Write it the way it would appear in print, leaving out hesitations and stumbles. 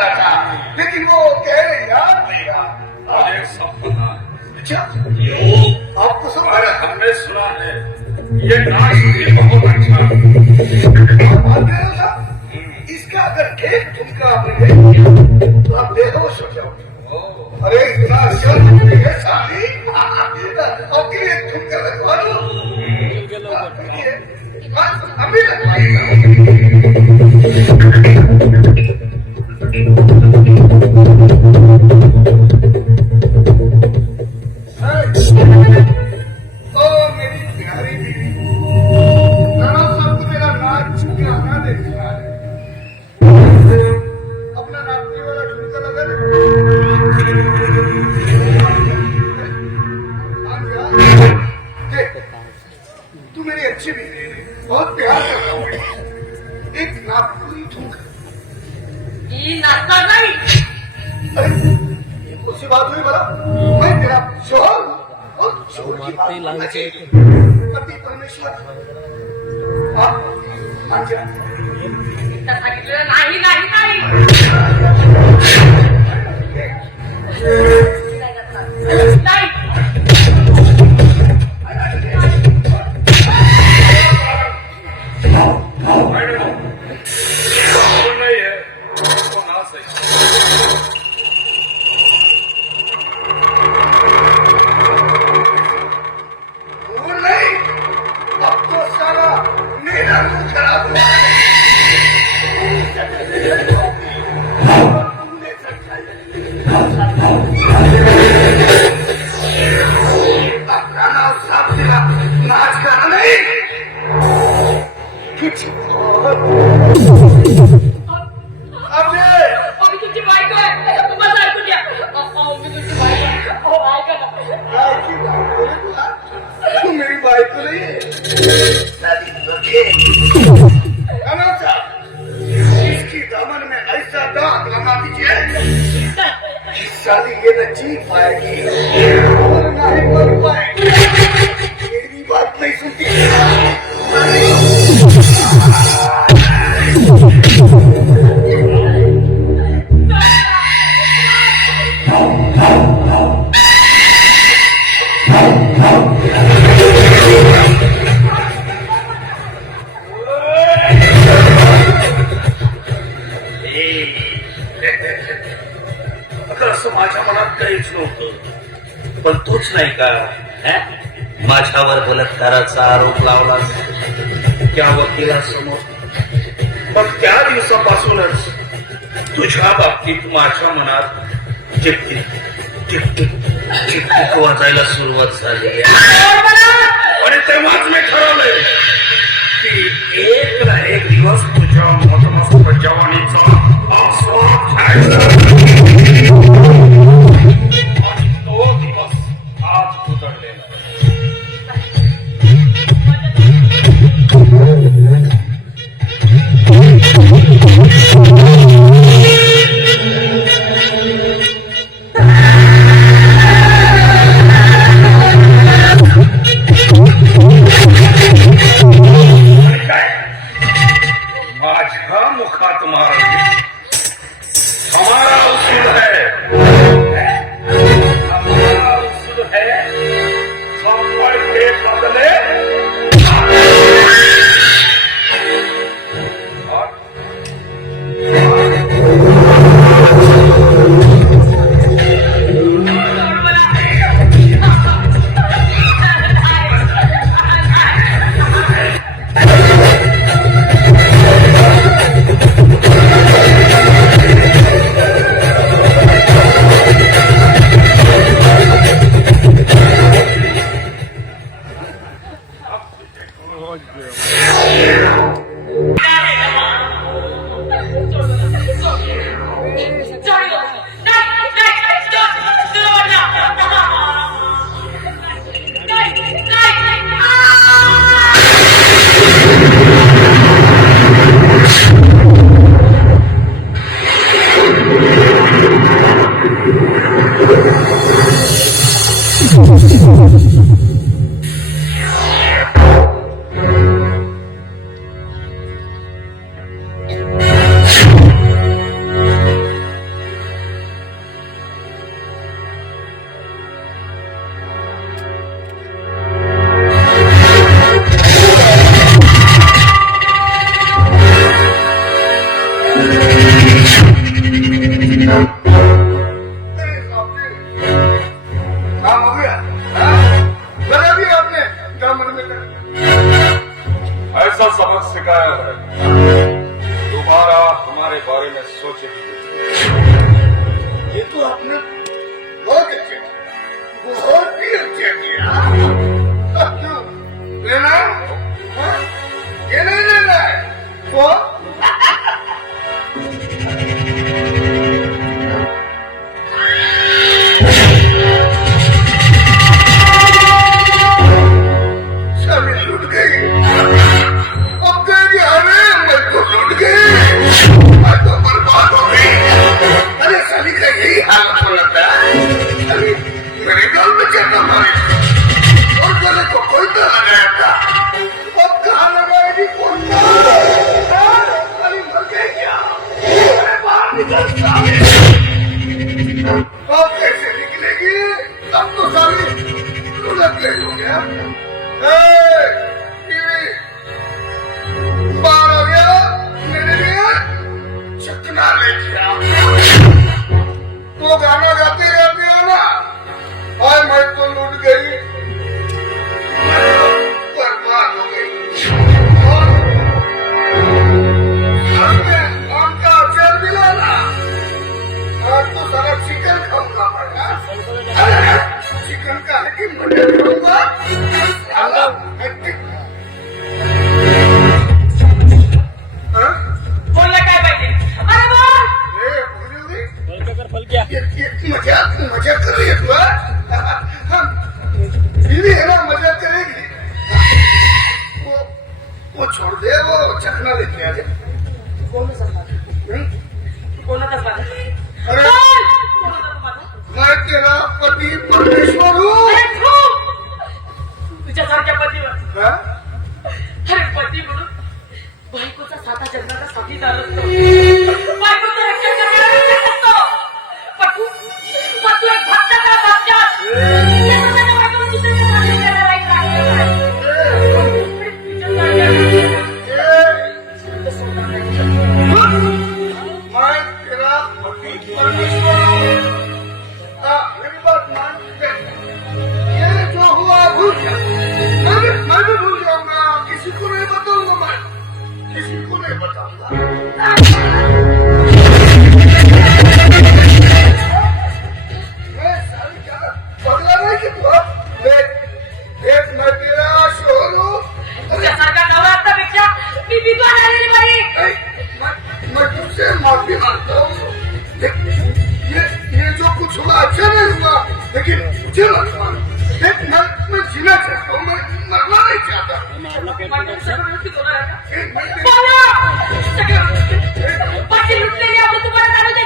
लेकिन वो गहरे याद नहीं रहा। मुझे सब पता है। अच्छा, आपको सब अरे हमने सुना है ये नाच भी बहुत अच्छा है। मानते हो साहब? इसका अगर एक ठुमका आपने नहीं किया तो आप बेहोश हो जाओगे। अरे इतना शर्म है साथी, आपके लिए एक ठुमका लगवा दो। अभी ओ मेरी प्यारी बीवी, नाना साहब को मेरा नाच गाना देखना है। अपना नाचने वाला ठुमका लगा दे। देख, तू मेरी अच्छी बीवी है, बहुत प्यार करता हूँ। एक नागपुरी ठुमका। ये नाचता नहीं। अरे ये कौन सी बात हुई बड़ा? मैं तेरा शोहर हूँ और शोहर की बात मानना चाहिए। पति परमेश्वर आप मान जा। इतना सांगितलं नाही नाही नाही नाही नहीं है वो नाच है। वो नहीं, अब तो सारा मेरा मुंह खराब हुआ है। तुमने सच्चाई अब गाना और साफ दिला, नाच गाना नहीं कुछ और। अबे मी तुमची बायको आहे तुम्हाला ऐकून घ्या मी तुमची बायको आहे ऐका ना काय की बात करे तुला? तू मेरी बायको नहीं है, शादी करके गाना साहब, इसकी दामन में ऐसा दांत लगा दीजिए कि शादी ये न जी पाएगी और न ही मर पाएगी। मेरी बात नहीं सुनती। असं माझ्या मनात काहीच नव्हतं, पण तूच नाही का माझ्यावर बलात्काराचा आरोप लावला त्या वकिलासमोर. मग त्या दिवसापासूनच तुझ्या बाबतीत माझ्या मनात टिकटिक टिकटिक टिकटिक वाजायला सुरुवात झाली. आणि तेव्हाच मी ठरवलंय की एक ना एक दिवस तुझ्या मधमस्त जवानीचा आस्वाद घ्यायचा. आणि तो दिवस आज उजळलेला आहे. माझ्या मुखात मारली हमारा उसूल है, हमारा उसूल है थप्पड़ के बदले ये तो आपने बहुत ही अच्छा किया। अब क्यों लेना? हाँ? ये नहीं लेना है तो साली लूट गई। अब कहेगी अरे मैं तो लूट गई, मैं तो बर्बाद हो गई। अरे साली का यही हाल होता है। साली मेरे गाल में चढ़ना मारे और गले को कोई तो लगाया था। अब कहाँ लगाएगी कौन? साली मर गई क्या? अरे बाहर निकल साली। अब कैसे निकलेगी? अब तो साली लुढ़क गई हो गया। बाहर आ गया मेरे लिए चकना ले गया। तो गाना गाते रहते हो ना, और मैं तो लूट गई, मैं तो बर्बाद हो गई। और आम का अचार मिलाना, आज तो सारा चिकन खाऊंगा मैं। चिकन का है कि मटन खाऊंगा? बोलला काय पाहिजे? अरे बोल. मजा कर रही है तू? बीवी है ना, मजा करेगी। वो छोड़ दे, वो चखना लेके आ जाए। कोणाचा बाबा? अरे बोल. कोणाचा बाबा? मैं तेरा पति परमेश्वर हूँ। अरे तू तुझ्यासारख्या पतीवर. हाँ? अरे पती म्हणून बायकोचा साथा जन्माचा साथीदार असतो. बायकोचं रक्षण करणारा असतो. पण तू एक भक्ताचा भक्त. या स्वतःच्या बायकोला दुसऱ्याच्या साथी देणारा एक राजा आहे. मैं तेरा पति परमेश्वर हूँ। मेरी बात मान ले। ये जो हुआ भूल जा। मैं भी भूल जाऊंगा। किसी को नहीं बताऊंगा मैं। किसी को नहीं बताऊंगा। मैं सारी क्या पगला नहीं कि तू? देख मैं तेरा शोहर हूँ। तुझ्यासारखा नवरा असण्यापेक्षा मी विद्वान आलेली बरी. मैं तुझसे माफी मांगता हूँ। ये जो कुछ हुआ अच्छा नहीं हुआ, लेकिन मुझे मत मान। देख मैं जीना चाहता हूँ, मैं मरना नहीं चाहता। बोला. सगळं पाठी लुटलेली आपण तुम्हाला आणू दे.